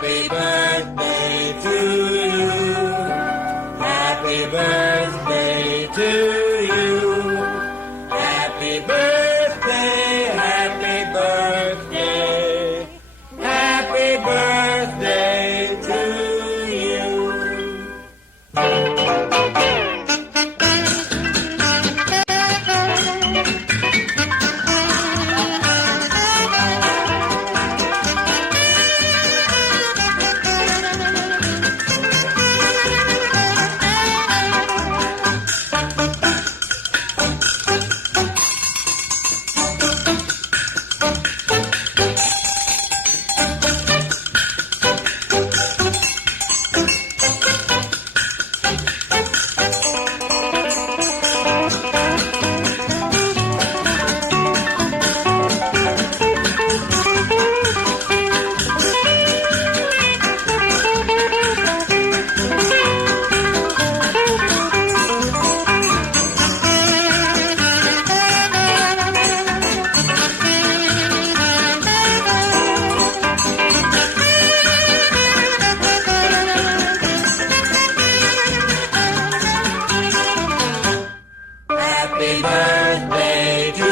Happy birthday to you. Happy birthday to you. Happy birthday, happy birthday. Happy birthday to you. Happy birthday to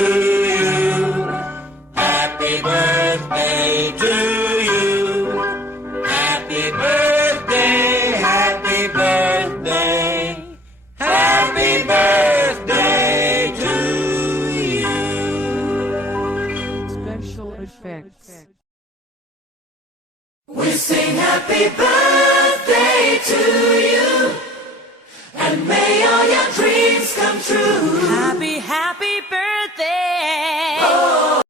you. Happy birthday to you. Happy birthday, happy birthday. Happy birthday to you. Special effects. We sing happy birthday to you. And may all your dreams come true. Happy